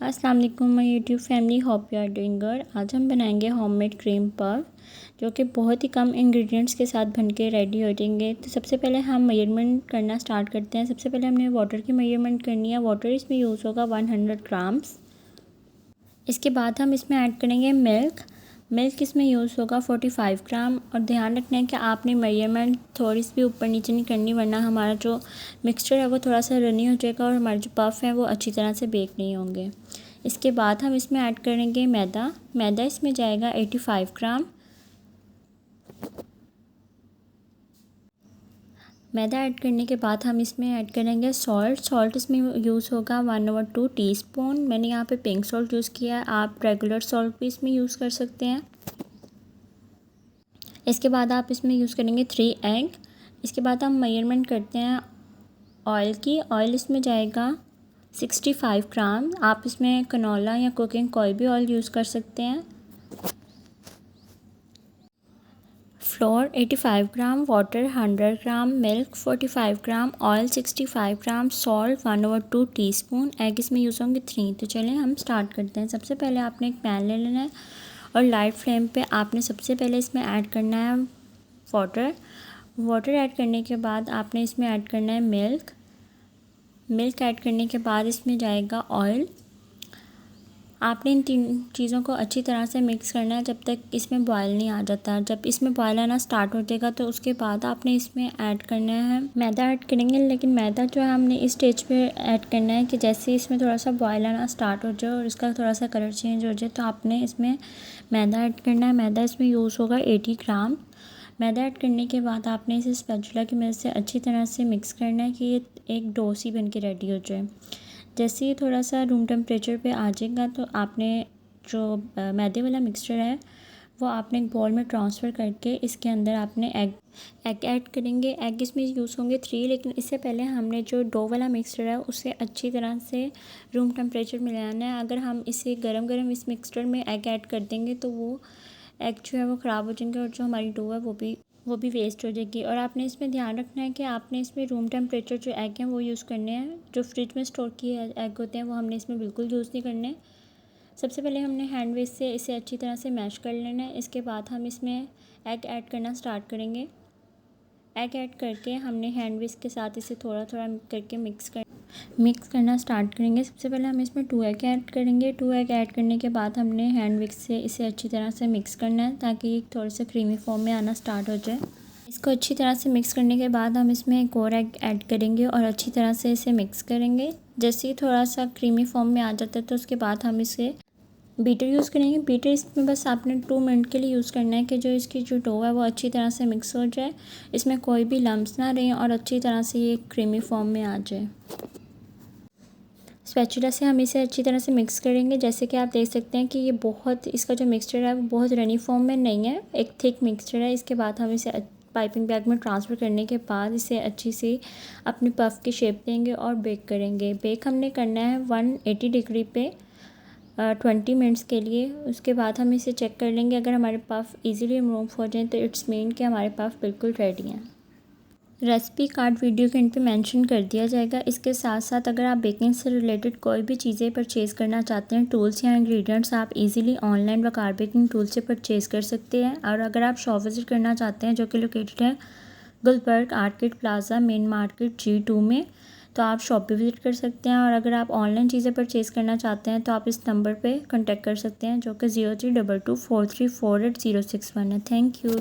अस्सलाम वालेकुम my YouTube family, hope you are doing good. आज हम बनाएंगे होममेड क्रीम पफ, जो कि बहुत ही कम इंग्रेडिएंट्स के साथ बन के रेडी हो जाएंगे। तो सबसे पहले हम मेजरमेंट करना स्टार्ट करते हैं। सबसे पहले हमने वाटर की मेजरमेंट करनी है। वाटर इसमें यूज़ होगा 100 ग्राम्स। इसके बाद हम इसमें ऐड करेंगे मिल्क। मिल्क इसमें यूज़ होगा 45 ग्राम। और ध्यान रखना है कि आपने मेजरमेंट थोड़ी सी भी ऊपर नीचे नहीं करनी, वरना हमारा जो मिक्सचर है वो थोड़ा सा रनी हो जाएगा और हमारे जो पफ हैं वो अच्छी तरह से बेक नहीं होंगे। इसके बाद हम इसमें ऐड करेंगे मैदा। मैदा इसमें जाएगा 85 ग्राम। मैदा ऐड करने के बाद हम इसमें ऐड करेंगे सॉल्ट। सॉल्ट इसमें यूज़ होगा 1/2 टीस्पून। मैंने यहाँ पे पिंक सॉल्ट यूज़ किया है, आप रेगुलर सॉल्ट भी इसमें यूज़ कर सकते हैं। इसके बाद आप इसमें यूज़ करेंगे 3 एग। इसके बाद हम मेजरमेंट करते हैं ऑयल की। ऑयल इसमें जाएगा 65 ग्राम। आप इसमें कनोला या कुकिंग कोई भी ऑयल यूज़ कर सकते हैं। फ्लोर 85 ग्राम, वाटर 100 ग्राम, मिल्क 45 ग्राम, ऑयल 65 ग्राम, सॉल्ट 1/2 टीस्पून, एग इसमें यूज़ होंगे 3। तो चलिए हम स्टार्ट करते हैं। सबसे पहले आपने एक पैन ले लेना है और लाइट फ्लेम पे आपने सबसे पहले इसमें ऐड करना है वाटर। वाटर ऐड करने के बाद आपने इसमें ऐड करना है मिल्क। मिल्क ऐड करने के बाद इसमें जाएगा ऑयल। आपने इन 3 चीज़ों को अच्छी तरह से मिक्स करना है जब तक इसमें बॉयल नहीं आ जाता। जब इसमें बॉयल आना स्टार्ट हो जाएगा तो उसके बाद आपने इसमें ऐड करना है मैदा ऐड करेंगे। लेकिन मैदा जो है हमने इस स्टेज पे ऐड करना है कि जैसे इसमें थोड़ा सा बॉयल आना स्टार्ट हो जाए और इसका थोड़ा सा कलर चेंज हो जाए तो आपने इसमें मैदा ऐड करना है। मैदा इसमें यूज़ होगा 80 ग्राम। मैदा ऐड करने के बाद आपने इसे स्पैचुला की मदद से अच्छी तरह से मिक्स करना है कि ये एक डो सी बन के रेडी हो जाए। जैसे ही थोड़ा सा रूम टेम्परेचर पे आ जाएगा तो आपने जो मैदे वाला मिक्सचर है वो आपने एक बॉल में ट्रांसफ़र करके इसके अंदर आपने एग ऐड करेंगे। एग इसमें यूज़ होंगे 3, लेकिन इससे पहले हमने जो डो वाला मिक्सचर है उसे अच्छी तरह से रूम टेम्परेचर में ले आना है। अगर हम इसे गरम गरम इस मिक्सचर में एग ऐड कर देंगे तो वो एग जो है वो ख़राब हो जाएंगे और जो हमारी डो है वो भी वेस्ट हो जाएगी। और आपने इसमें ध्यान रखना है कि आपने इसमें रूम टेम्परेचर जो एग हैं वो यूज़ करने हैं। जो फ्रिज में स्टोर किए एग होते हैं वो हमने इसमें बिल्कुल यूज़ नहीं करने। सबसे पहले हमने हैंड विस्क से इसे अच्छी तरह से मैश कर लेना है। इसके बाद हम इसमें एग ऐड करना स्टार्ट करेंगे। एग ऐड करके हमने हैंड विस्क के साथ इसे थोड़ा थोड़ा करके मिक्स करना स्टार्ट करेंगे। सबसे पहले हम इसमें 2 एग ऐड करेंगे। 2 एग ऐड करने के बाद हमने हैंड विस्क से इसे अच्छी तरह से मिक्स करना है ताकि ये थोड़ा सा क्रीमी फॉर्म में आना स्टार्ट हो जाए। इसको अच्छी तरह से मिक्स करने के बाद हम इसमें एक और एग ऐड करेंगे और अच्छी तरह से इसे मिक्स करेंगे। जैसे ही थोड़ा सा क्रीमी फॉर्म में आ जाता है तो उसके बाद हम इसे बीटर यूज़ करेंगे। बीटर इसमें बस आपने 2 मिनट के लिए यूज़ करना है कि जो इसकी जो डो है वो अच्छी तरह से मिक्स हो जाए, इसमें कोई भी लम्स ना रहें और अच्छी तरह से ये क्रीमी फॉर्म में आ जाए। स्पैचुला से हम इसे अच्छी तरह से मिक्स करेंगे। जैसे कि आप देख सकते हैं कि ये इसका जो मिक्सचर है वो बहुत रनी फॉर्म में नहीं है, एक थिक मिक्सचर है। इसके बाद हम इसे पाइपिंग बैग में ट्रांसफ़र करने के बाद इसे अच्छी सी अपनी पफ़ की शेप देंगे और बेक करेंगे। बेक हमने करना है 180 डिग्री पे 20 मिनट्स के लिए। उसके बाद हम इसे चेक कर लेंगे। अगर हमारे पफ़ इजीली रिमूव हो जाए तो इट्स मीन कि हमारे पफ़ बिल्कुल रेडी हैं। रेसिपी कार्ड वीडियो के एंड पे मेंशन कर दिया जाएगा। इसके साथ साथ अगर आप बेकिंग से रिलेटेड कोई भी चीज़ें परचेज़ करना चाहते हैं, टूल्स या इंग्रेडिएंट्स, आप इजीली ऑनलाइन वकार बेकिंग टूल से परचेज़ कर सकते हैं। और अगर आप शॉप विज़िट करना चाहते हैं जो कि लोकेटेड है Gulberg Orchid Plaza Main Market G2 में, तो आप शॉप भी विज़िट कर सकते हैं। और अगर आप ऑनलाइन चीज़ें परचेज़ करना चाहते हैं तो आप इस नंबर पर कॉन्टैक्ट कर सकते हैं जो कि 032243486061 है। Thank you.